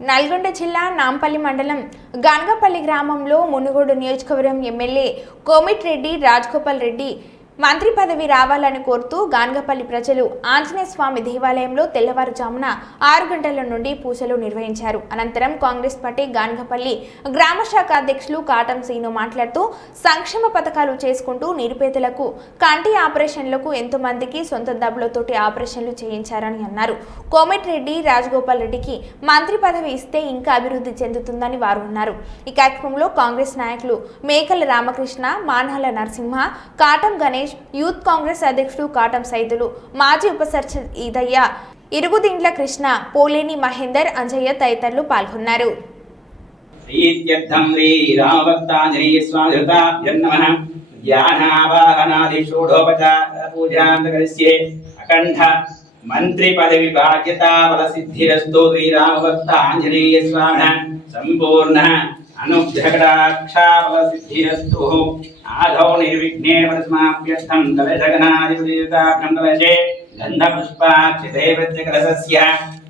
నల్గొండ జిల్లా నాంపల్లి మండలం గనగపల్లి గ్రామంలో మునుగోడు నియోజకవర్గం ఎమ్మెల్యే కోమిటిరెడ్డి రాజగోపాల్ రెడ్డి మంత్రి పదవి రావాలని కోరుతూ గాన్గపల్లి ప్రజలు ఆంజనేయ స్వామి దేవాలయంలో తెల్లవారుజామున ఆరు గంటల నుండి పూజలు నిర్వహించారు. అనంతరం కాంగ్రెస్ పార్టీ గాన్గపల్లి గ్రామ శాఖ అధ్యక్షులు కాటం సీను మాట్లాడుతూ సంక్షేమ పథకాలు చేసుకుంటూ నిరుపేదలకు కంటి ఆపరేషన్లకు ఎంతో మందికి సొంత డబ్బులతోటి ఆపరేషన్లు చేయించారని అన్నారు. కోమటిరెడ్డి రాజగోపాల్ రెడ్డికి మంత్రి పదవి ఇస్తే ఇంకా అభివృద్ధి చెందుతుందని వారు అన్నారు. ఈ కార్యక్రమంలో కాంగ్రెస్ నాయకులు మేకల రామకృష్ణ మాన్హల నరసింహ కాటం గణేష్ యూత్ కాంగ్రెస్ అధ్యక్షుడు కాటం సైదులు మాజీ ఉప సర్పంచ్ ఈదయ్య ఇరుగుదిండ్ల కృష్ణ పోలేని మహేందర్ అంజయ్య తదితరులు పాల్గొన్నారు. అఖండ మంత్రి పదవి బాధ్యత బల సిద్ధిరస్తు శ్రీరామభక్త ఆంజనేయ స్వామి సంపూర్ణ. అనుగ్రహకటాక్షాబల ఆదౌ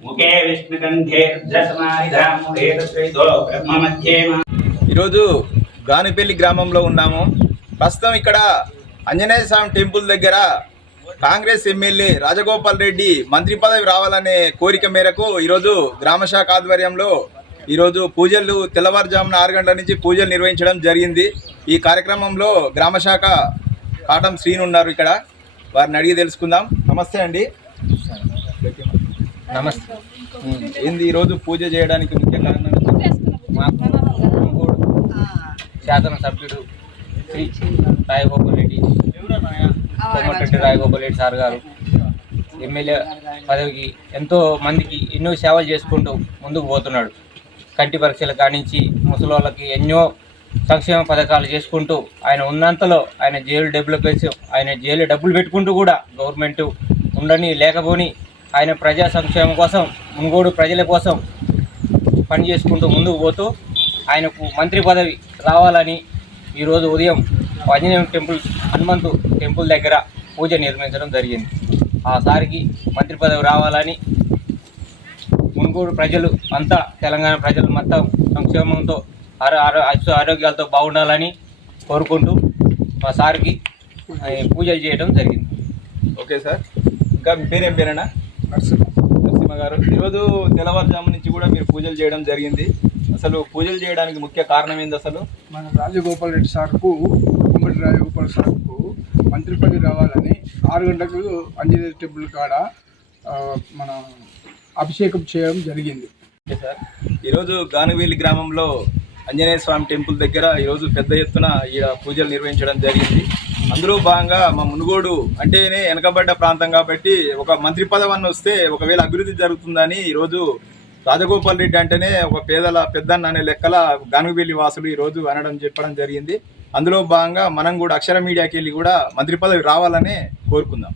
ముఖే విష్ణుకంఠే ఈరోజు గానిపల్లి గ్రామంలో ఉన్నాము. ప్రస్తుతం ఇక్కడ ఆంజనేయ స్వామి టెంపుల్ దగ్గర కాంగ్రెస్ ఎమ్మెల్యే రాజగోపాల్ రెడ్డి మంత్రి పదవి రావాలనే కోరిక మేరకు ఈరోజు గ్రామ శాఖ ఆధ్వర్యంలో ఈరోజు పూజలు తెల్లవారుజామున ఆరు గంటల నుంచి పూజలు నిర్వహించడం జరిగింది. ఈ కార్యక్రమంలో గ్రామ శాఖ కాటం శ్రీను ఉన్నారు ఇక్కడ. వారిని అడిగి తెలుసుకుందాం. నమస్తే అండి. నమస్తే. ఏంది ఈరోజు పూజ చేయడానికి ముఖ్య కారణం శాసన సభ్యుడు శ్రీ రాయగోపాల్ రెడ్డి కోమటిరెడ్డి రాయగోపాల్ రెడ్డి సార్ గారు ఎమ్మెల్యే పదవికి ఎంతో మందికి ఎన్నో సేవలు చేసుకుంటూ ముందుకు పోతున్నాడు. కంటి పరీక్షలు కానించి ముసలోళ్ళకి ఎన్నో సంక్షేమ పథకాలు చేసుకుంటూ ఆయన ఉన్నంతలో ఆయన జైలు డబ్బులు పెంచి ఆయన జైలు డబ్బులు పెట్టుకుంటూ కూడా గవర్నమెంట్ ఉండని లేకపోని ఆయన ప్రజా సంక్షేమం కోసం మునుగోడు ప్రజల కోసం పని చేసుకుంటూ ముందుకు పోతూ ఆయనకు మంత్రి పదవి రావాలని ఈరోజు ఉదయం ఆంజనేయం టెంపుల్ హనుమంతు టెంపుల్ దగ్గర పూజ నిర్మించడం జరిగింది. ఆ సారికి మంత్రి పదవి రావాలని మునుగోడు ప్రజలు అంతా తెలంగాణ ప్రజలు మొత్తం సంక్షేమంతో అచ్చు ఆరోగ్యాలతో బాగుండాలని కోరుకుంటూ మా సార్కి పూజలు చేయడం జరిగింది. Okay sir. ఇంకా మీ పేరేం పేరేనా? నరసింహ. గారు. ఈరోజు తెల్లవారుజాము నుంచి కూడా మీరు పూజలు చేయడం జరిగింది. అసలు పూజలు చేయడానికి ముఖ్య కారణం ఏంది అసలు? మన రాజగోపాల్ రెడ్డి సార్కు ఉమ్మడి రాజగోపాల్ సార్కు మంత్రి పదవి రావాలని ఆరు గంటలకు అంజనేయ టెంపుల్ కాడ మన అభిషేకం చేయడం జరిగింది. Okay sir. ఈరోజు గానువేలి గ్రామంలో ఆంజనేయ స్వామి టెంపుల్ దగ్గర ఈరోజు పెద్ద ఎత్తున ఈ పూజలు నిర్వహించడం జరిగింది. అందులో భాగంగా మా మునుగోడు అంటేనే వెనకబడ్డ ప్రాంతం కాబట్టి ఒక మంత్రి పదవన్న వస్తే ఒకవేళ అభివృద్ధి జరుగుతుందని ఈరోజు రాజగోపాల్ రెడ్డి అంటేనే ఒక పేదల పెద్దన్న అనే లెక్కల గానువేలి వాసులు ఈరోజు అనడం చెప్పడం జరిగింది. అందులో భాగంగా మనం కూడా అక్షర మీడియాకి వెళ్ళి కూడా మంత్రి పదవి రావాలని కోరుకుందాం.